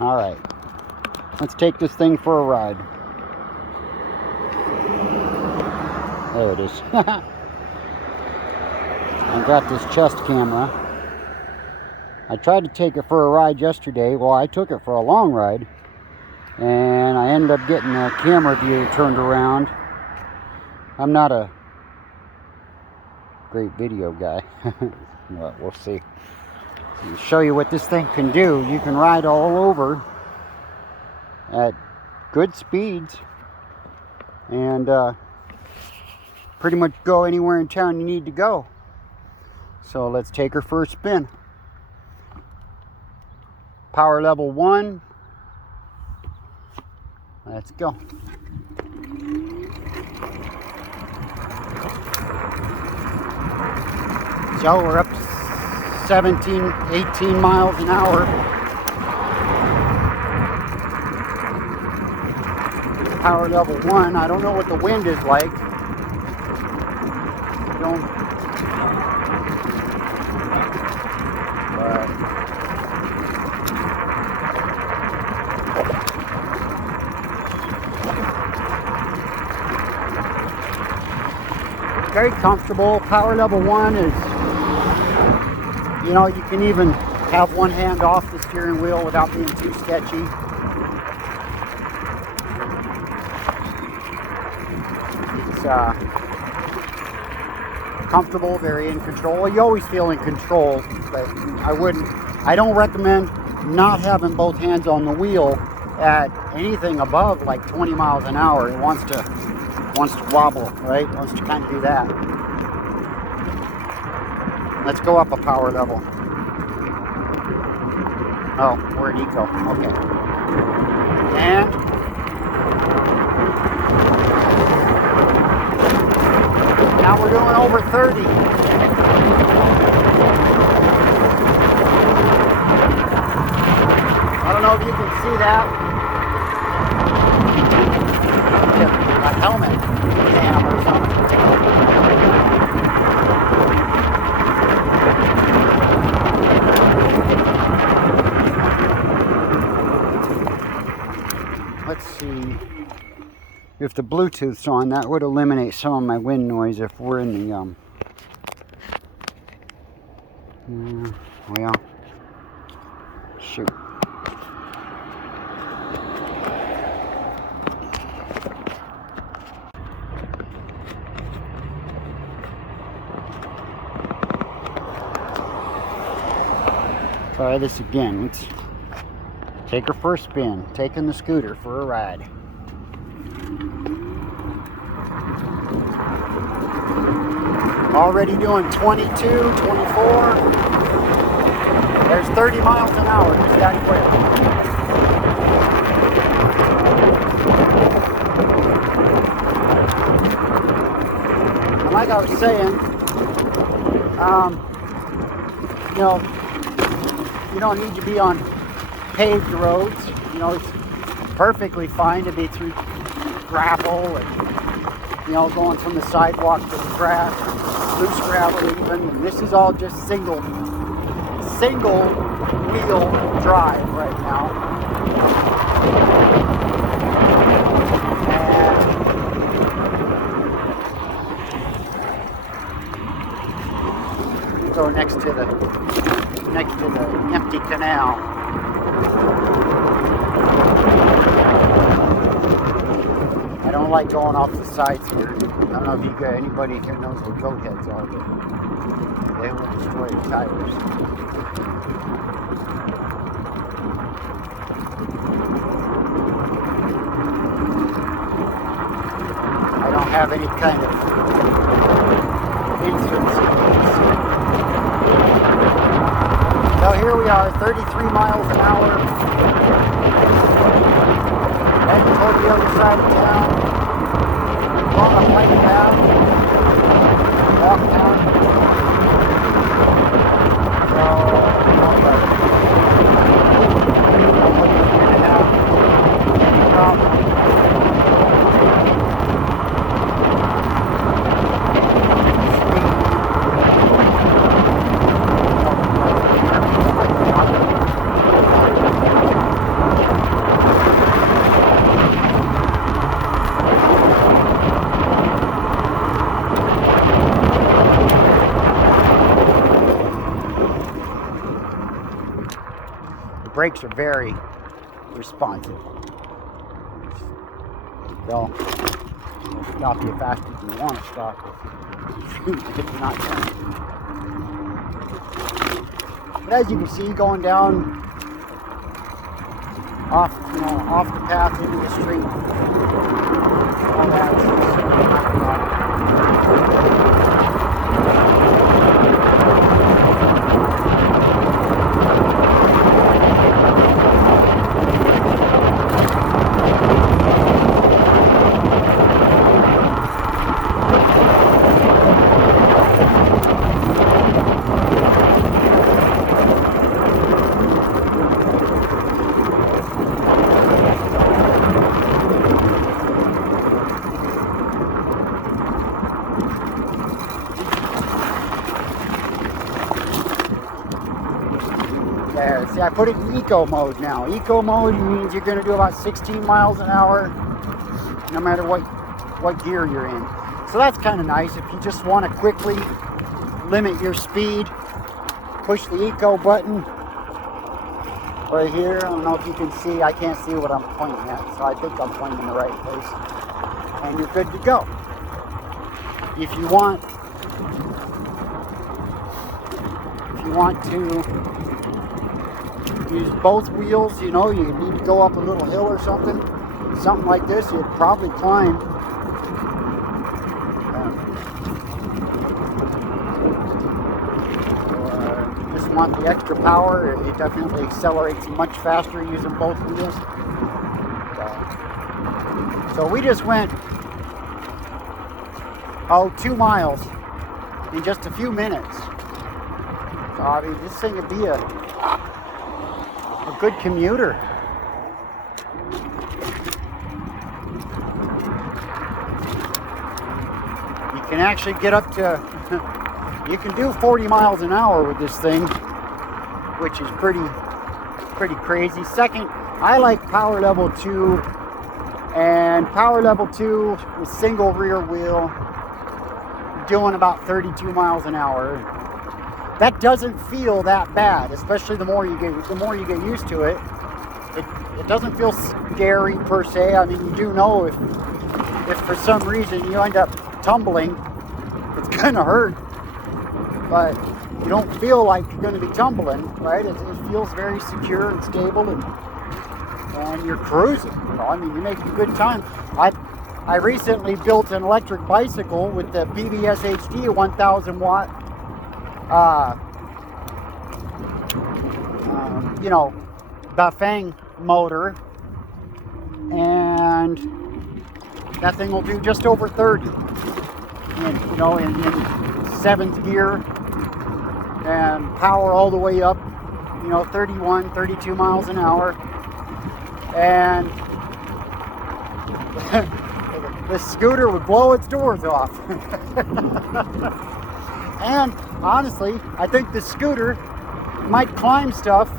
Alright, let's take this thing for a ride. There it is. I got this chest camera. I tried to take it for a ride yesterday. Well, I took it for a long ride. And I ended up getting the camera view turned around. I'm not a great video guy. But we'll see. I'll show you what this thing can do. You can ride all over at good speeds and pretty much go anywhere in town you need to go. So let's take her for a spin. Power level 1. Let's go. So we're up to 17, 18 miles an hour. Power level 1. I don't know what the wind is like. Very comfortable. Power level 1 is, you know, you can even have one hand off the steering wheel without being too sketchy. It's comfortable, very in control. You always feel in control, but I don't recommend not having both hands on the wheel at anything above like 20 miles an hour. It wants to wobble, right? Wants to kind of do that. Let's go up a power level. Oh, we're in eco. Okay. And now we're doing over 30. I don't know if you can see that. A helmet cam or something. Let's see if the Bluetooth's on. That would eliminate some of my wind noise if we're in the well, shoot. Try this again. Let's take her for a spin. Taking the scooter for a ride. Already doing 22, 24. There's 30 miles an hour. Just that quick. And like I was saying, you know, you don't need to be on paved roads. You know, it's perfectly fine to be through gravel and, you know, going from the sidewalk to the grass, loose gravel even. And this is all just single wheel drive right now. And go next to the empty canal. I don't like going off the sides here. I don't know if you got anybody here knows what goat heads are, but they will destroy your tires. I don't have any kind of interest in this. So here we are, 33 miles an hour, heading toward the other side of town, on a bike path, walk down. So, nobody's going to have any problem. brakes are very responsive. They'll stop you fast as you want to stop if you're not trying. But as you can see, going down off the path into the street, all that. There, see, I put it in eco mode now. Eco mode means you're going to do about 16 miles an hour no matter what gear you're in. So that's kind of nice. If you just want to quickly limit your speed, push the eco button right here. I don't know if you can see. I can't see what I'm pointing at, so I think I'm pointing in the right place. And you're good to go. If you want to use both wheels, you need to go up a little hill or something like this, you'd probably climb. Just want the extra power, it definitely accelerates much faster using both wheels. So we just went 2 miles in just a few minutes. So I mean, this thing would be a good commuter. You can actually get up to, you can do 40 miles an hour with this thing, which is pretty crazy. Second, I like Power Level 2, and Power Level 2 with single rear wheel, doing about 32 miles an hour. That doesn't feel that bad, especially the more you get used to it. It doesn't feel scary per se. I mean, you do know if for some reason you end up tumbling, it's gonna hurt, but you don't feel like you're gonna be tumbling, right? It feels very secure and stable, and you're cruising. I mean, you're making good time. I recently built an electric bicycle with the PBS HD 1000 watt. Bafang motor, and that thing will do just over 30 in 7th gear, and power all the way up 31, 32 miles an hour, and the scooter would blow its doors off. And honestly, I think the scooter might climb stuff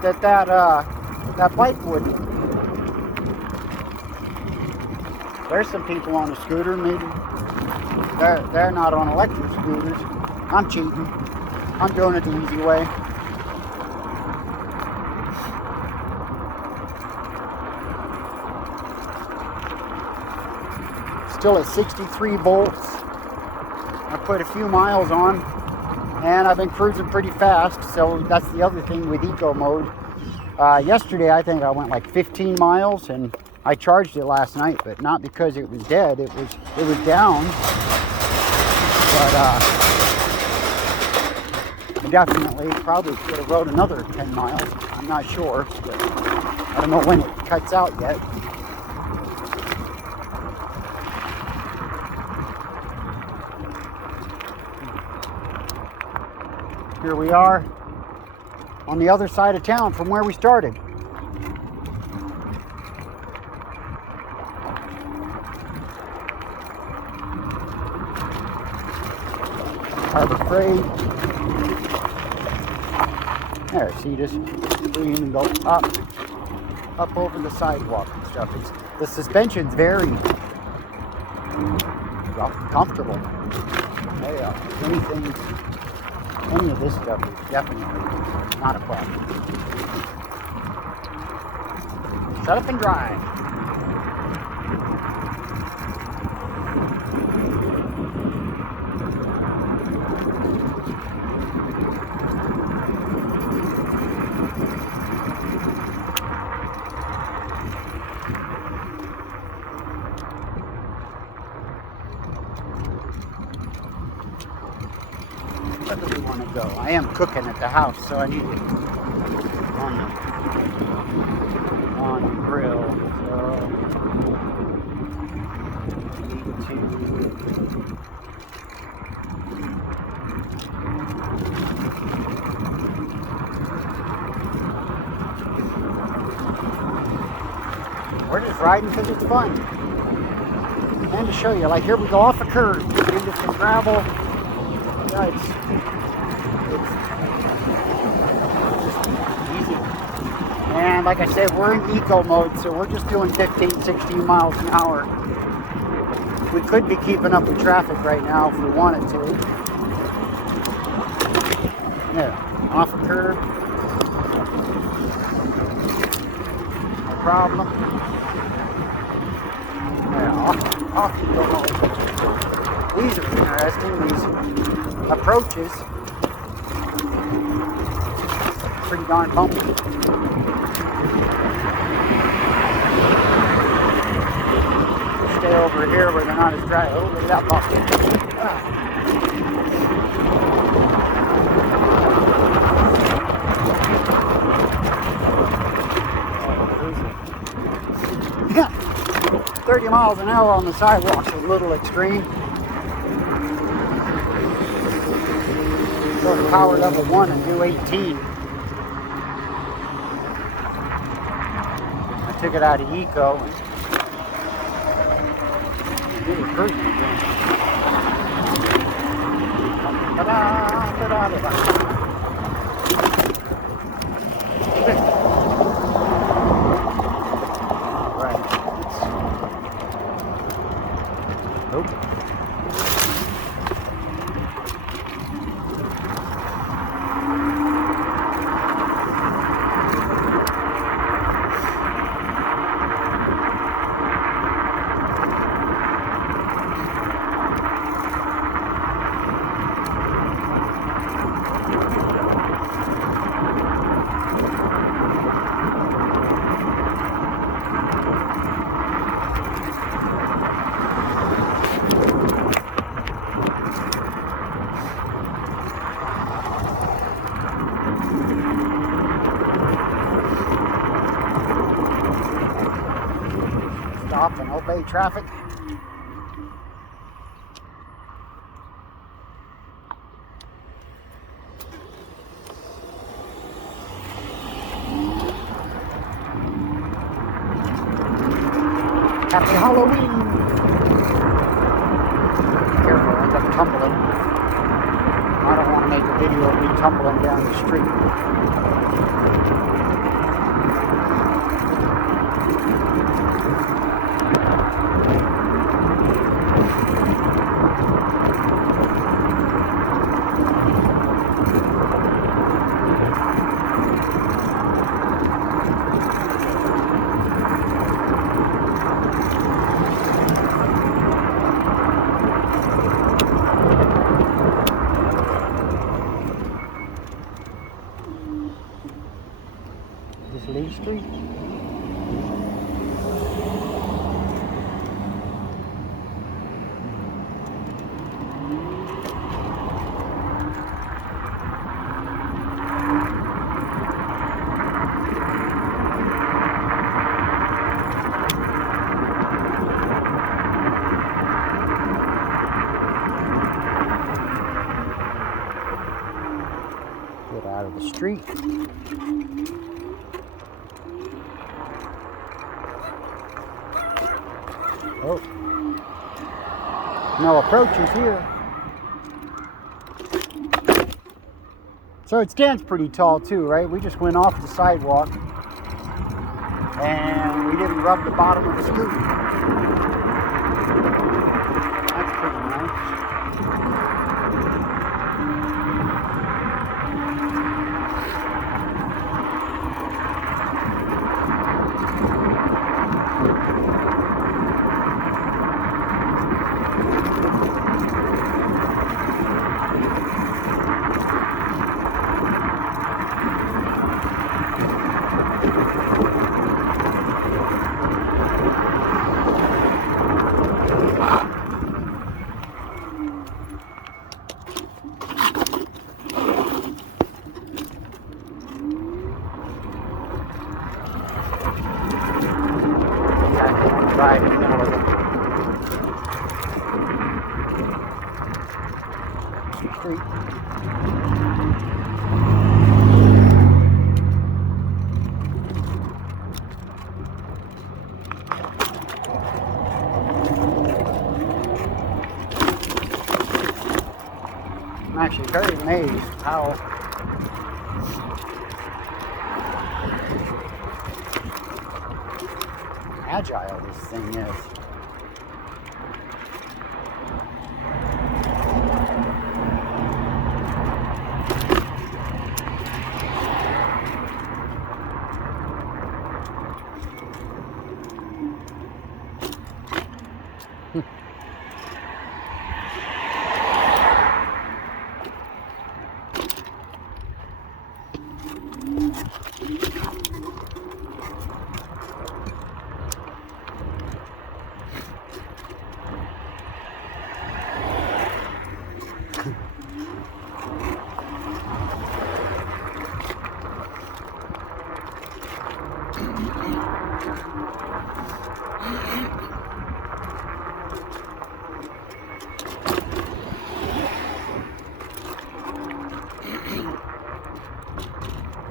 that bike wouldn't. There's some people on a scooter, maybe they're not on electric scooters. I'm cheating. I'm doing it the easy way. Still at 63 volts. I put a few miles on, and I've been cruising pretty fast, so that's the other thing with eco mode. Yesterday I think I went like 15 miles, and I charged it last night, but not because it was dead, it was down. But definitely probably could have rode another 10 miles. I'm not sure, but I don't know when it cuts out yet. Here we are on the other side of town from where we started. Harbor Freight. There, see, just you can go up over the sidewalk and stuff. The suspension's very comfortable. Anything Any of this stuff is definitely not a problem. Shut up and drive. Where do we want to go? I am cooking at the house, so I need it on the grill. So we're just riding because it's fun. And to show you, like here we go off a curve into some gravel. Yeah, it's easy. And like I said, we're in eco mode, so we're just doing 15, 16 miles an hour. We could be keeping up with traffic right now if we wanted to. Yeah, off a curb. No problem. Yeah, off you go. These are interesting, these approaches. Pretty darn bumpy. Stay over here where they're not as dry. Oh, look at that bumpy. Yeah, 30 miles an hour on the sidewalk's a little extreme. Go to power level 1 and do 18. I took it out of eco and we were cruising again. Right. Nope. Stop and obey traffic. Happy Halloween! Careful, I end up tumbling. I don't want to make a video of me tumbling down the street. This Lee Street? Get out of the street. Oh, no approaches here. So it stands pretty tall too, right? We just went off the sidewalk and we didn't rub the bottom of the scooter. That's pretty nice. right in the middle of the street. I'm actually very amazed how agile this thing is.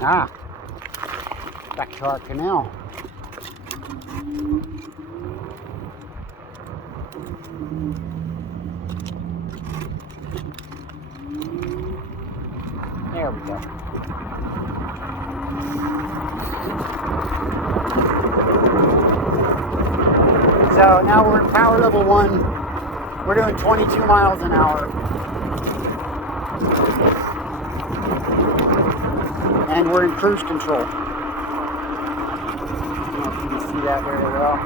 Ah, back to our canal. There we go. So now we're in power level 1. We're doing 22 miles an hour. And we're in cruise control. I don't know if you can see that very well.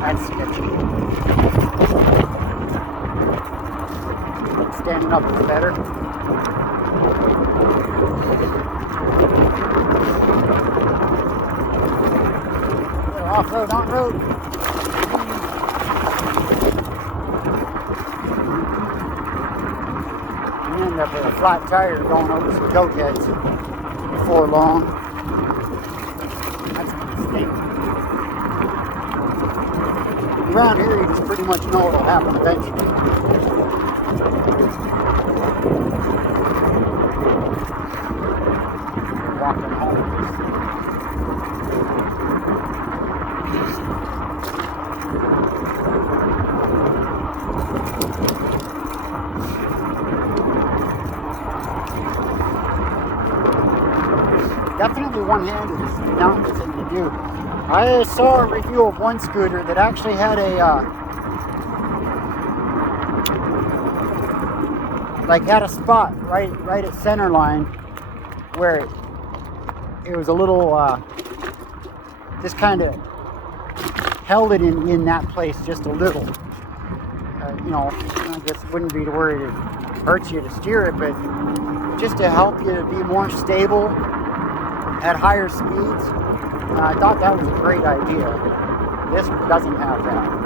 That's sketchy. Standing up is better. Off-road, on-road. You end up with a flat tire going over some goat heads before long. That's a mistake. Around here, you just pretty much know what'll happen eventually. Walking home. Definitely one-handed is the mountain thing to do. I saw a review of one scooter that actually had a had a spot right at center line where it was a little just kind of held it in that place just a little. You know, I guess it wouldn't be to worry it hurts you to steer it, but just to help you to be more stable at higher speeds. I thought that was a great idea. This doesn't have that.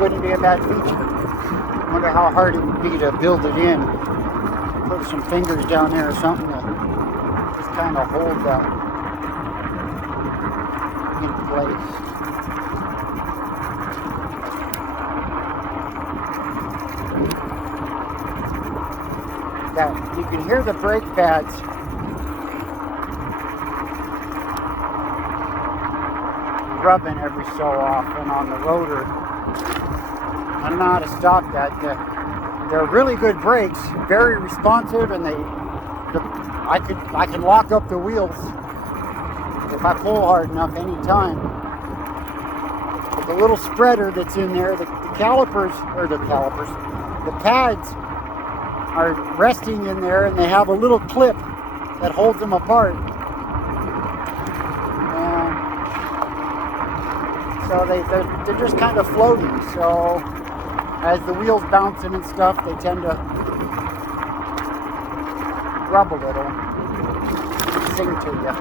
Wouldn't be a bad feature. Wonder how hard it would be to build it in. Put some fingers down there or something to just kind of hold that in place. That you can hear the brake pads rubbing every so often on the rotor. I don't know how to stop that. They're really good brakes, very responsive, and I can lock up the wheels if I pull hard enough any time. The little spreader that's in there, the pads are resting in there, and they have a little clip that holds them apart. So they're just kind of floating. So I as the wheels bouncing and stuff, they tend to rub a little, sing to you.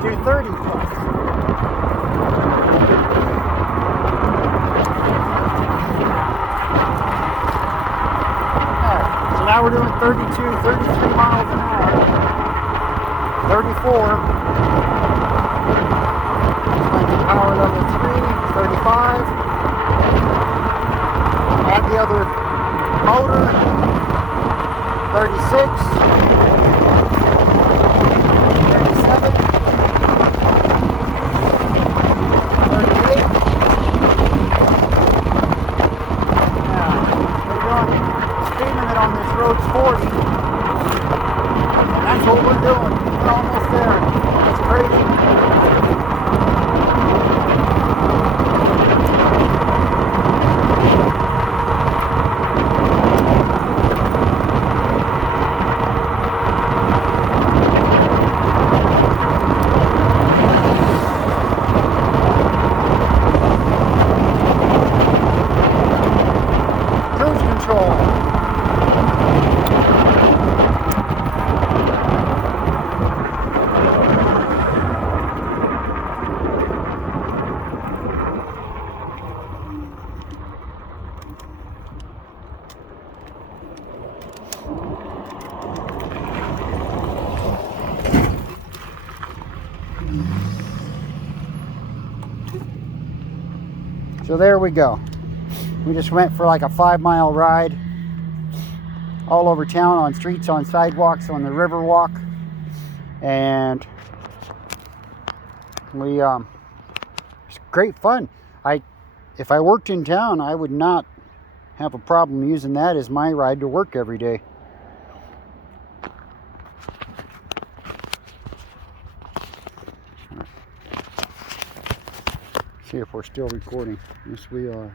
Do 30 plus. Alright, so now we're doing 33 miles an hour. 34. Power level 3, 35. Add the other motor. 36. 37. On this road's 40, and that's what we're doing. We're almost there. It's crazy. Cruise control. So there we go. We just went for like a 5-mile ride all over town, on streets, on sidewalks, on the river walk, and we it's great fun. If I worked in town, I would not have a problem using that as my ride to work every day. See if we're still recording. Yes, we are.